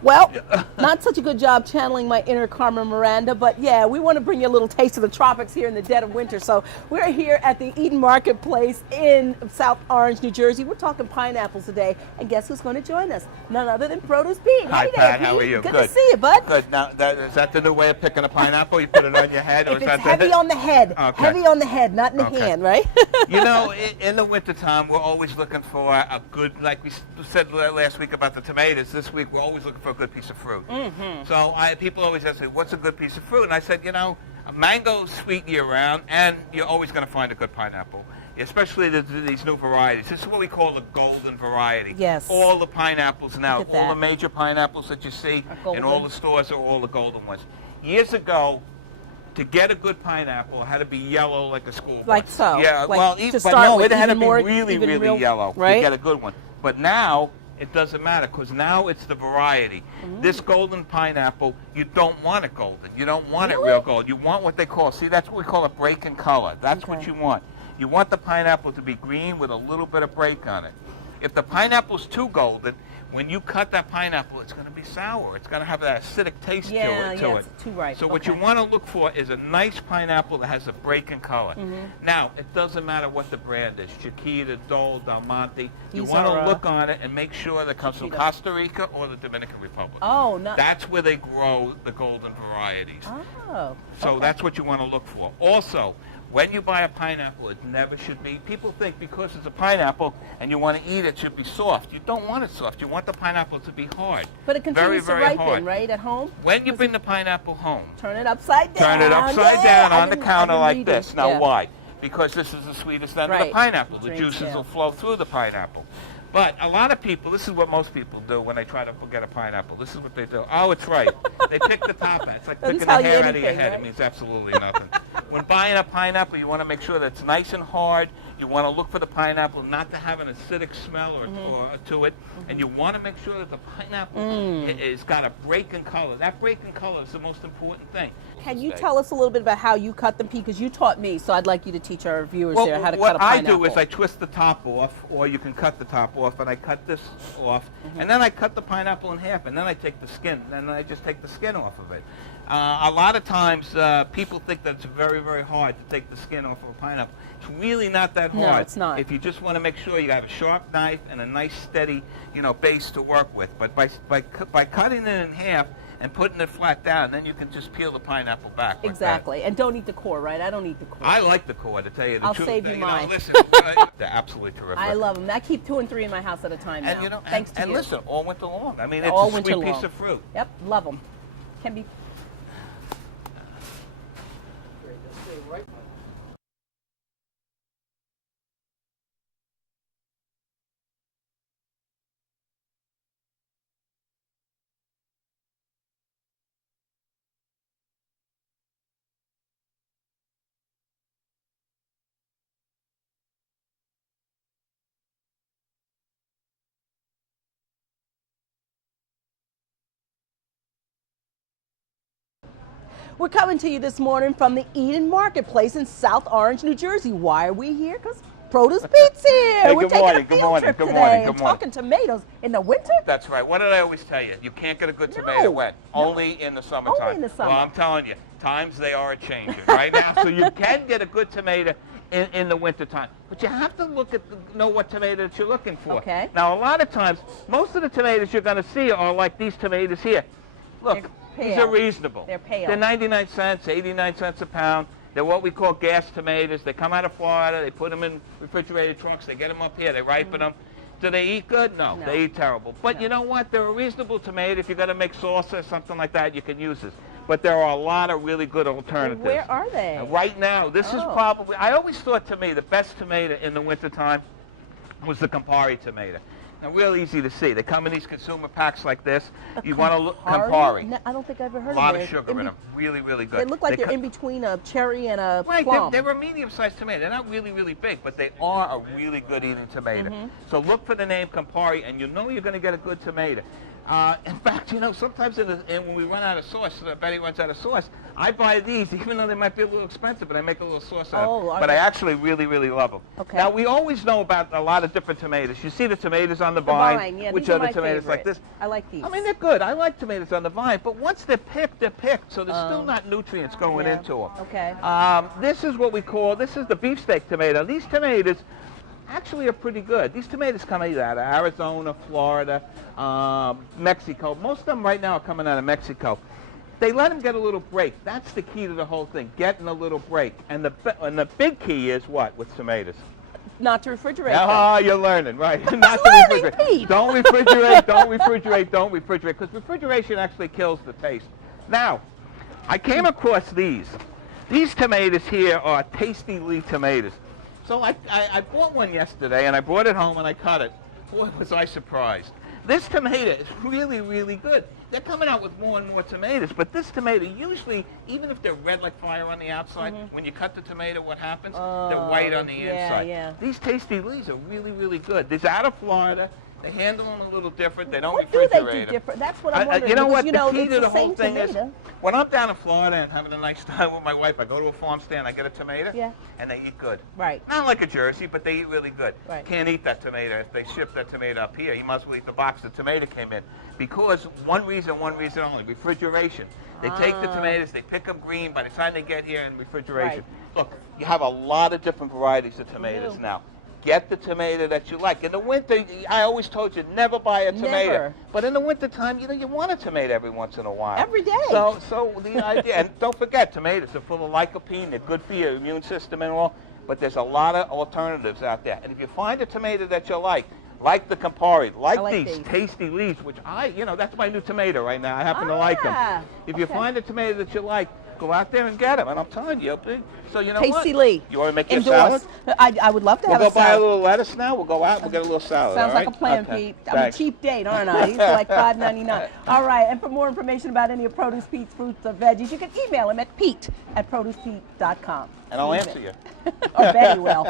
Well, not such a good job channeling my inner Carmen Miranda, but yeah, we want to bring you a little taste of the tropics here in the dead of winter. So we're here at the Eden Marketplace in South Orange, New Jersey. We're talking pineapples today, and guess who's going to join us? None other than Produce Pete. Hi, Hey Pat. there, How are Pete. you? Good to see you, bud. Good. Now, is that the new way of picking a pineapple? You put it on your head, or If is it's that heavy on the head, Okay. heavy on the head, not in the Okay. hand, right? You know, in the wintertime, we're always looking for a good, like we said last week about the tomatoes, this week we're always looking for a good piece of fruit. So people always ask me, what's a good piece of fruit? And I said, you know, a mango's sweet year-round, and you're always going to find a good pineapple, especially these new varieties. This is what we call the golden variety. Yes. All the pineapples now, Look at all that. the major pineapples that you see Are in all golden. the stores are all the golden ones. Years ago, to get a good pineapple, it had to be yellow like a school bus. Like so. Yeah, Like well, to but start no, with, it had to even be more- really, even really real- yellow right? to get a good one. But now, it doesn't matter, because now it's the variety. This golden pineapple, you don't want it golden. You don't want it real gold. You want what they call, see, that's what we call a break in color. That's what Okay. you want. You want the pineapple to be green with a little bit of break on it. If the pineapple's too golden, when you cut that pineapple, it's going to be sour. It's going to have that acidic taste Yeah, to yeah, it. it's too ripe. So what you Okay. want to look for is a nice pineapple that has a break in color. Now, it doesn't matter what the brand is, Chiquita, Dole, Del Monte. You These want are, to look on it and make sure that it comes from Chiquita. Costa Rica or the Dominican Republic. Oh, not. That's where they grow the golden varieties. Oh. So okay. that's what you want to look for. Also, when you buy a pineapple, it never should be, people think because it's a pineapple and you want to eat it, it should be soft. You don't want it soft. You want the pineapple to be hard. But it very, continues very to ripen, hard. right, at home? When you bring the pineapple home, Turn it upside down. turn it upside down on the counter like reading. this. Now Yeah. why? Because this is the sweetest end of the Right. pineapple. The Drink, juices yeah. will flow through the pineapple. But a lot of people, this is what most people do when they try to get a pineapple. This is what they do. Oh, it's right. They pick the top out. It's like Doesn't picking the tell you hair out of your anything, head. right? It means absolutely nothing. When buying a pineapple, you want to make sure that it's nice and hard. You want to look for the pineapple not to have an acidic smell or to it. And you want to make sure that the pineapple is got a break in color. That break in color is the most important thing. Can you tell us a little bit about how you cut them, Pete? Because you taught me, so I'd like you to teach our viewers Well, there how to what cut a pineapple. I do is I twist the top off, or you can cut the top off, and I cut this off, and then I cut the pineapple in half, and then I take the skin, and then I just take the skin off of it. A lot of times, people think that it's very, very hard to take the skin off of a pineapple. It's really not that hard. No, it's not. If you just want to make sure you have a sharp knife and a nice, steady, base to work with. But by cutting it in half and putting it flat down, then you can just peel the pineapple back. Like that. Exactly. And don't eat the core, right? I don't eat the core. I like the core, to tell you the I'll truth. save you mine. Listen, they're absolutely terrific. I love them. I keep 2 and 3 in my house at a time now. And Thanks to and you. listen, all winter long. I mean, it's All a winter sweet piece long. of fruit. Yep, love them. Can be. We're coming to you this morning from the Eden Marketplace in South Orange, New Jersey. Why are we here? Because Produce Pete's here. Hey, We're good taking morning, a good field morning, trip good today morning, and good morning. talking tomatoes in the winter. That's right. What did I always tell you? You can't get a good No. tomato wet. No. Only in the summertime. Only in the summer. Well, I'm telling you, times they are changing right now. So you can get a good tomato in the wintertime. But you have to know what tomato that you're looking for. Okay. Now, a lot of times, most of the tomatoes you're going to see are like these tomatoes here. Look, They're these are pale. reasonable. They're pale. They're 99 cents, 89 cents a pound. They're what we call gas tomatoes. They come out of Florida. They put them in refrigerated trunks. They get them up here. They ripen them. Do they eat good? No, No. they eat terrible. But No. you know what? They're a reasonable tomato. If you're going to make salsa or something like that, you can use this. But there are a lot of really good alternatives. Where are they? And right now, this is Oh. probably, I always thought to me the best tomato in the wintertime was the Campari tomato. Now, real easy to see. They come in these consumer packs like this. You want to look Campari. No, I don't think I've ever heard A lot of of it. sugar in them. Really, really good. They look like they're co- in between a cherry and a Right, plum. they're a medium-sized tomato. They're not really, really big, but they are a really good eating tomato. So look for the name Campari, and you know you're going to get a good tomato. In fact, you know, sometimes when we run out of sauce, Betty runs out of sauce, I buy these, even though they might be a little expensive, but I make a little sauce out of them. But I actually really, really love them. Okay. Now, we always know about a lot of different tomatoes. You see the tomatoes on the vine, yeah, which these are my the tomatoes favorite. like this. I like these. I mean, they're good. I like tomatoes on the vine, but once they're picked, so there's still not nutrients going yeah. into them. Okay. This is what we call, this is the beefsteak tomato. These tomatoes actually are pretty good. These tomatoes come either out of Arizona, Florida, Mexico. Most of them right now are coming out of Mexico. They let them get a little break. That's the key to the whole thing, getting a little break. And the big key is what with tomatoes? Not to refrigerate them. Ah, you're learning, right. Not to learning, refrigerate. Pete. Don't refrigerate, don't refrigerate, don't refrigerate, because refrigeration actually kills the taste. Now, I came across these. These tomatoes here are Tasty Lee tomatoes. So I bought one yesterday, and I brought it home, and I cut it. Boy, was I surprised. This tomato is really, really good. They're coming out with more and more tomatoes, but this tomato, usually, even if they're red like fire on the outside, when you cut the tomato, what happens? They're white on the inside. Yeah. These Tasty Lees are really, really good. These out of Florida. They handle them a little different. They don't What refrigerate do they do them. different? That's what I'm wondering. You know because, what? You The know, key it's to the same whole thing is, tomato. when I'm down in Florida and having a nice time with my wife, I go to a farm stand, I get a tomato, Yeah. and they eat good. Right. Not like a Jersey, but they eat really good. Right. Can't eat that tomato. If they ship that tomato up here, you must well eat the box the tomato came in. Because one reason only, refrigeration. They take the tomatoes, they pick them green, by the time they get here in refrigeration. Right. Look, you have a lot of different varieties of tomatoes now. Get the tomato that you like. In the winter, I always told you, never buy a tomato. Never. But in the wintertime, you know, you want a tomato every once in a while. Every day. So the idea, and don't forget, tomatoes are full of lycopene. They're good for your immune system and all. But there's a lot of alternatives out there. And if you find a tomato that you like the Campari, like these Tasty Lees, which that's my new tomato right now. I happen to like them. If you find a tomato that you like, go out there and get them. And I'm telling you, so you know what? Tasty Lee. You want to make your salad? I would love to have a We'll go buy a salad. little lettuce now. We'll go out and we'll get a little salad. Sounds all like right? a plan, Okay. Pete. I'm a cheap date, aren't I? These are like $5.99. All right, and for more information about any of Produce Pete's fruits or veggies, you can email him at pete@producepete.com. And I'll answer you. Or Betty will.